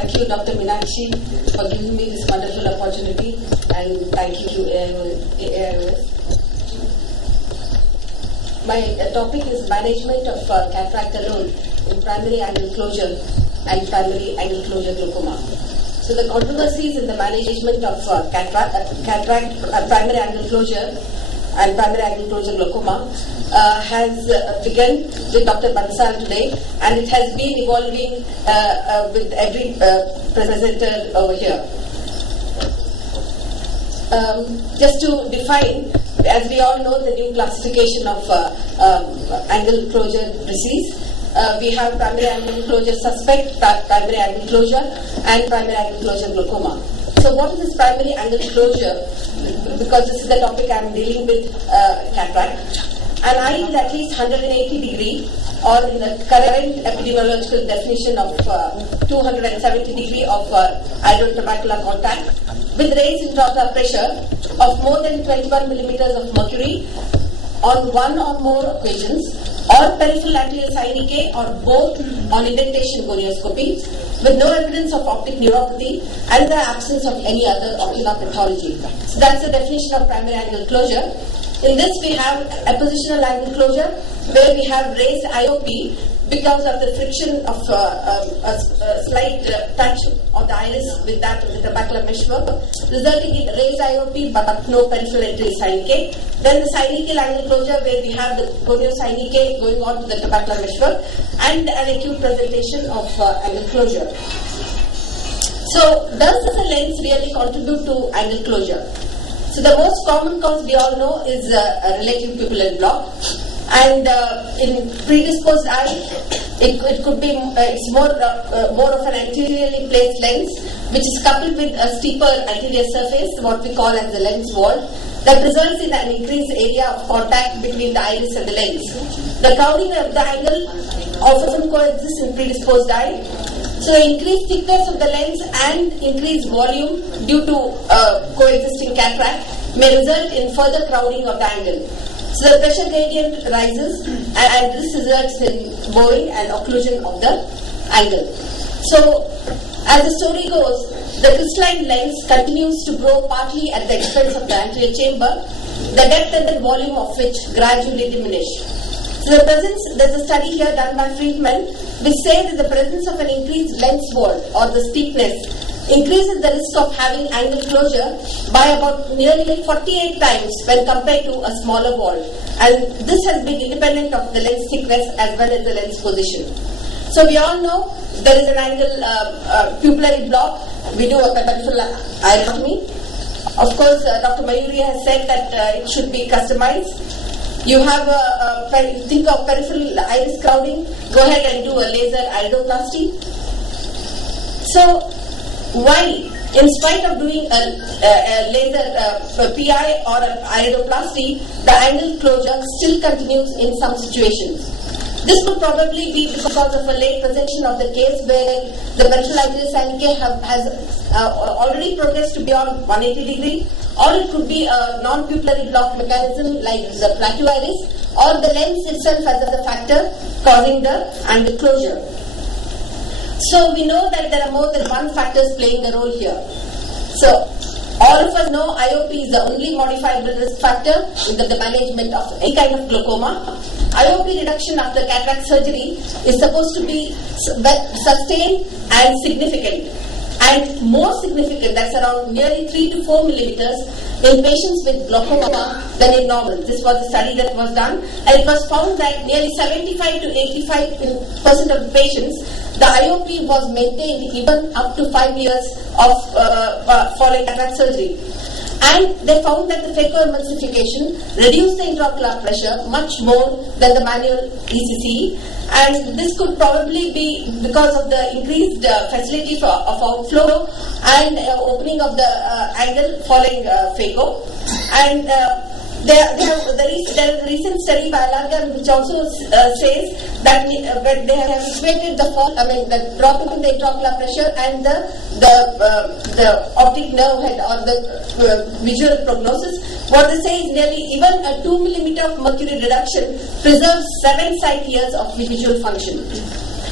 thank you, Dr. Meenakshi, for giving me this wonderful opportunity, and thank you to AIOS. My topic is management of cataract alone in primary angle closure and primary angle closure glaucoma. So the controversies in the management of primary angle closure and primary angle closure glaucoma has begun with Dr. Bansal today, and it has been evolving with every presenter over here. Just to define, as we all know, the new classification of angle closure disease. We have primary angle closure suspect, primary angle closure, and primary angle closure glaucoma. So what is this primary angle closure? Because this is the topic I am dealing with, cataract. An eye is at least 180 degree, or in the current epidemiological definition of 270 degree of iridotrabecular contact, with raised intraocular pressure of more than 21 millimeters of mercury on one or more occasions, or peripheral anterior synechiae, or both on indentation gonioscopy, with no evidence of optic neuropathy and the absence of any other ocular pathology. So that's the definition of primary angle closure. In this we have appositional angle closure, where we have raised IOP because of the friction of a slight touch of the iris with that of the trabecular meshwork, resulting in raised IOP but no peripheral anterior synechiae. Then the synechial angle closure, where we have the goniosynechiae going on to the trabecular meshwork, and an acute presentation of angle closure. So, does the lens really contribute to angle closure? So, the most common cause we all know is relative pupillary block. And in predisposed eye, it could be it's more of an anteriorly placed lens, which is coupled with a steeper anterior surface, what we call as the lens wall, that results in an increased area of contact between the iris and the lens. The crowding of the angle often coexists in predisposed eye. So the increased thickness of the lens and increased volume due to coexisting cataract may result in further crowding of the angle. So the pressure gradient rises, and this results in bowing and occlusion of the angle. So, as the story goes, the crystalline lens continues to grow partly at the expense of the anterior chamber, the depth and the volume of which gradually diminish. So there's a study here done by Friedman, which says that the presence of an increased lens wall, or the steepness, increases the risk of having angle closure by about nearly 48 times when compared to a smaller wall. And this has been independent of the lens thickness as well as the lens position. So we all know there is an angle pupillary block. We do a peripheral iridotomy. Of course, Dr. Mayuri has said that it should be customized. You have think of peripheral iris crowding, go ahead and do a laser iridoplasty. So, why, in spite of doing a laser PI or an iridoplasty, the angle closure still continues in some situations? This could probably be because of a late presentation of the case where the peripheral anterior synechiae has already progressed to beyond 180 degree, or it could be a non-pupillary block mechanism like the plateau iris, or the lens itself as a factor causing the angle closure. So we know that there are more than one factors playing a role here. So all of us know IOP is the only modifiable risk factor in the management of any kind of glaucoma. IOP reduction after cataract surgery is supposed to be sustained and significant. And more significant, that's around nearly 3 to 4 millimeters in patients with glaucoma than in normal. This was a study that was done, and it was found that nearly 75 to 85% of the patients, the IOP was maintained even up to 5 years of following cataract surgery. And they found that the phacoemulsification reduced the intraocular pressure much more than the manual ECCE, and this could probably be because of the increased facility of outflow and opening of the angle following phaco. And there is a recent study by Alargan which also says that when they have equated the drop in the intraocular pressure and the optic nerve head or the visual prognosis, what they say is nearly even a 2 millimeter of mercury reduction preserves 7 sight years of visual function.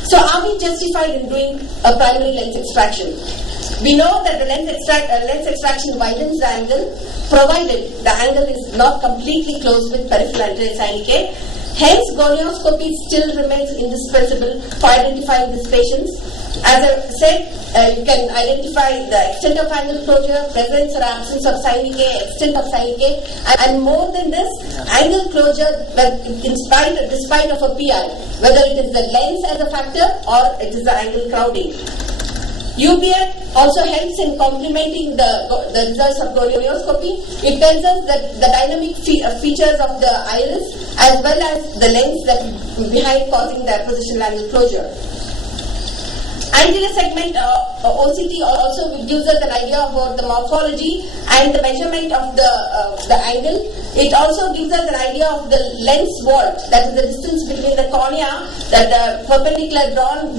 So are we justified in doing a primary lens extraction? We know that the lens extraction widens the angle, provided the angle is not completely closed with peripheral anterior syndicate. Hence, gonioscopy still remains indispensable for identifying these patients. As I said, you can identify the extent of angle closure, presence or absence of syndicate, extent of syndicate, and more than this, angle closure despite of a PI, whether it is the lens as a factor or it is the angle crowding. UBF also helps in complementing the results of gonioscopy. It tells us that the dynamic features of the iris as well as the lens that behind causing the appositional angle closure. Anterior segment OCT also gives us an idea about the morphology and the measurement of the angle. It also gives us an idea of the lens vault, that is the distance between the cornea, that the perpendicular drawn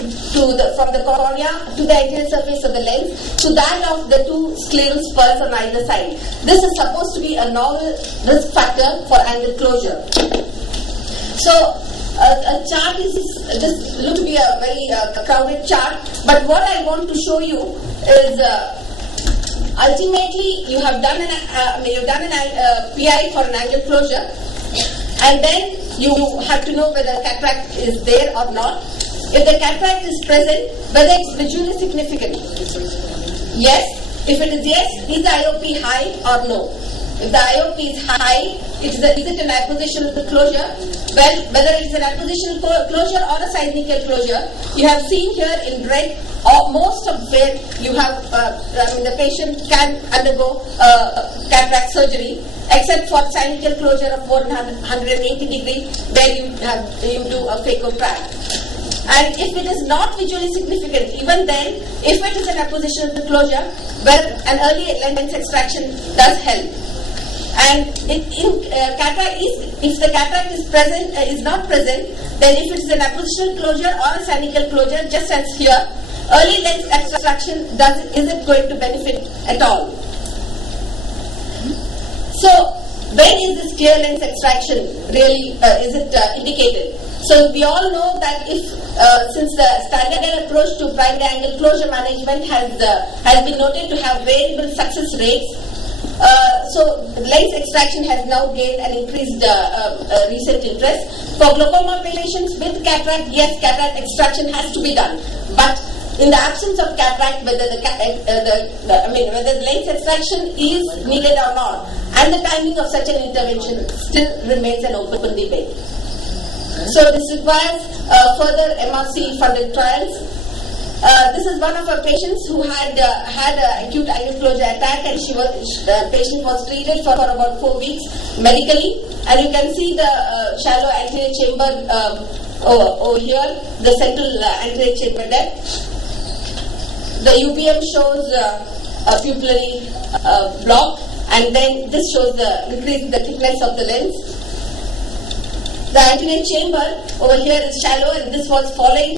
from the cornea to the anterior surface of the lens to that of the two scleral spurs on either side. This is supposed to be a novel risk factor for angle closure. So a chart is this look to be a very crowded chart, but what I want to show you is ultimately you have done an PI for an angle closure, and then you have to know whether cataract is there or not. If the cataract is present, whether it's visually significant. Yes. If it is yes, is the IOP high or no? If the IOP is high, is it an appositional closure? Well, whether it is an appositional closure or a syndicate closure, you have seen here in red, most of where you have, the patient can undergo cataract surgery, except for syndicate closure of 180 degree, where you do a phaco track. And if it is not visually significant, even then, if it is an appositional closure, well, an early lens extraction does help. And cataract if the cataract is present, is not present, then if it is an appositional closure or a syndicate closure, just as here, early lens extraction isn't going to benefit at all. So, when is this clear lens extraction really is it indicated? So we all know that if since the standard approach to primary angle closure management has been noted to have variable success rates. So lens extraction has now gained an increased recent interest. For glaucoma patients with cataract, yes, cataract extraction has to be done. But in the absence of cataract, whether whether the lens extraction is needed or not, and the timing of such an intervention still remains an open debate. So this requires further MRC-funded trials. This is one of our patients who had an acute angle closure attack, and the patient was treated for about 4 weeks medically. And you can see the shallow anterior chamber over here, the central anterior chamber depth. The UBM shows a pupillary block, and then this shows the increase in the thickness of the lens. The anterior chamber over here is shallow, and this was following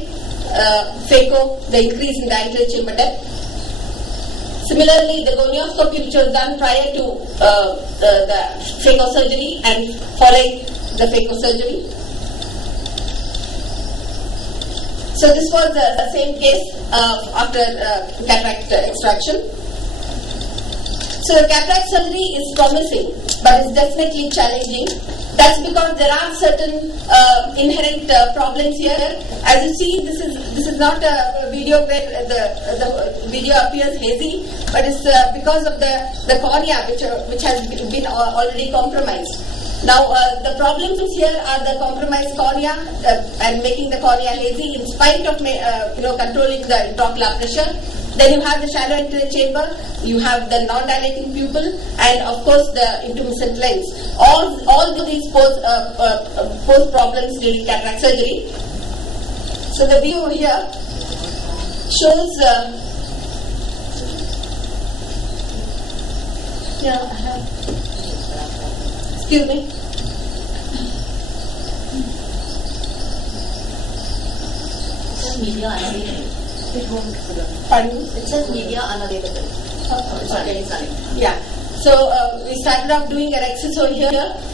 phaco, the increase in the anterior chamber depth. Similarly, the gonioscopy which was done prior to the phaco surgery and following the phaco surgery. So this was the same case after cataract extraction. So the cataract surgery is promising, but it's definitely challenging. That's because there are certain inherent problems here. As you see, this is not a video where the video appears hazy, but it's because of the cornea which has been already compromised. Now the problems here are the compromised cornea and making the cornea hazy in spite of controlling the intraocular pressure. Then you have the shallow anterior chamber, you have the non-dilating pupil, and of course the intumescent lens. All these pose problems during cataract surgery. So the view here shows. Excuse me. Media unavailable. It won't. Pardon? It says media unavailable. Yeah. we started off doing a rexus over here.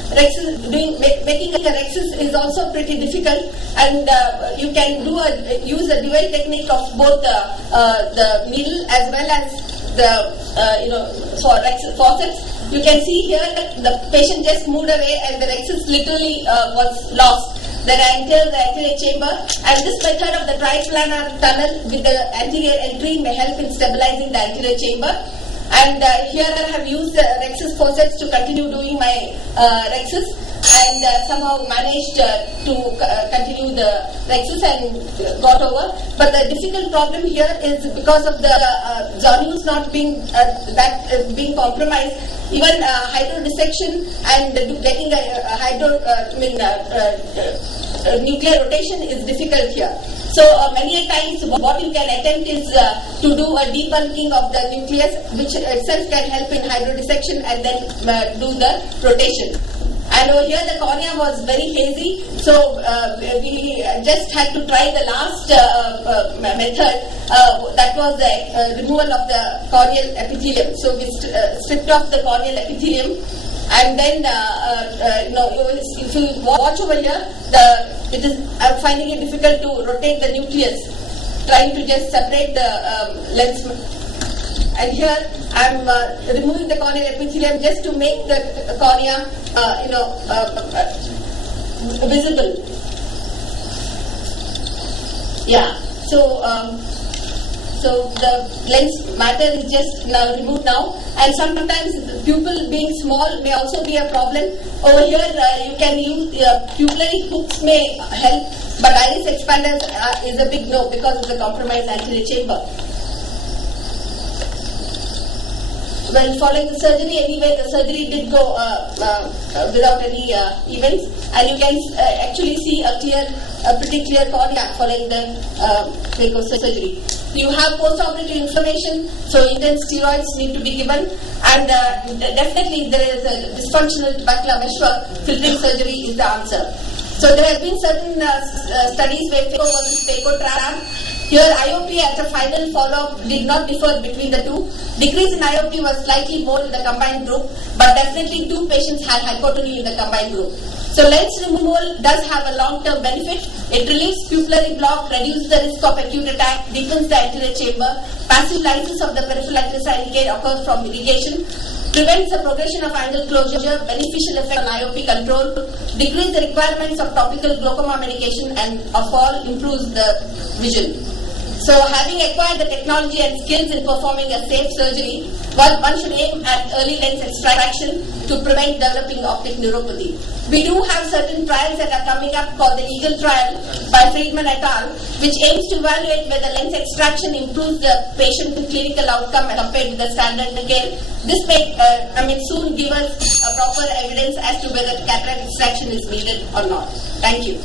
Making a rexus is also pretty difficult, and you can use a dual technique of both the needle as well as the for rexus faucets. You can see here the patient just moved away and the rexus literally was lost. Then I enter the anterior chamber, and this method of the triplanar tunnel with the anterior entry may help in stabilizing the anterior chamber. And here I have used the rexus forceps to continue doing my rexus, and somehow managed to continue the rexus and got over. But the difficult problem here is because of the zonules not being being compromised. Even hydro dissection and getting a nuclear rotation is difficult here. So many a times what you can attempt is to do a debulking of the nucleus, which itself can help in hydro dissection and then do the rotation. And over here the cornea was very hazy, so we just had to try the last method, that was the removal of the corneal epithelium. So we stripped off the corneal epithelium, and then if you watch over here, I'm finding it difficult to rotate the nucleus, trying to just separate the lens. And here I'm removing the corneal epithelium just to make the cornea visible. Yeah. So the lens matter is just now removed now, and sometimes the pupil being small may also be a problem. Over here you can use pupillary hooks may help, but iris expanders is a big no because of the compromised anterior chamber. Well, following the surgery, anyway, the surgery did go without any events, and you can actually see a pretty clear cornea following the phaco surgery. You have post-operative inflammation, so intense steroids need to be given, and definitely if there is a dysfunctional tubercular meshwork, filtering surgery is the answer. So there have been certain studies where phaco versus phaco tram. Here, IOP as a final follow-up did not differ between the two. Decrease in IOP was slightly more in the combined group, but definitely 2 patients had hypotony in the combined group. So lens removal does have a long-term benefit. It relieves pupillary block, reduces the risk of acute attack, deepens the anterior chamber. Passive lysis of the peripheral anterior syndicate occurs from irrigation. Prevents the progression of angle closure, beneficial effect on IOP control, decrease the requirements of topical glaucoma medication, and of all improves the vision. So having acquired the technology and skills in performing a safe surgery, one should aim at early lens extraction to prevent developing optic neuropathy. We do have certain trials that are coming up called the EAGLE trial by Friedman et al., which aims to evaluate whether lens extraction improves the patient clinical outcome compared with the standard care. This may soon give us a proper evidence as to whether cataract extraction is needed or not. Thank you.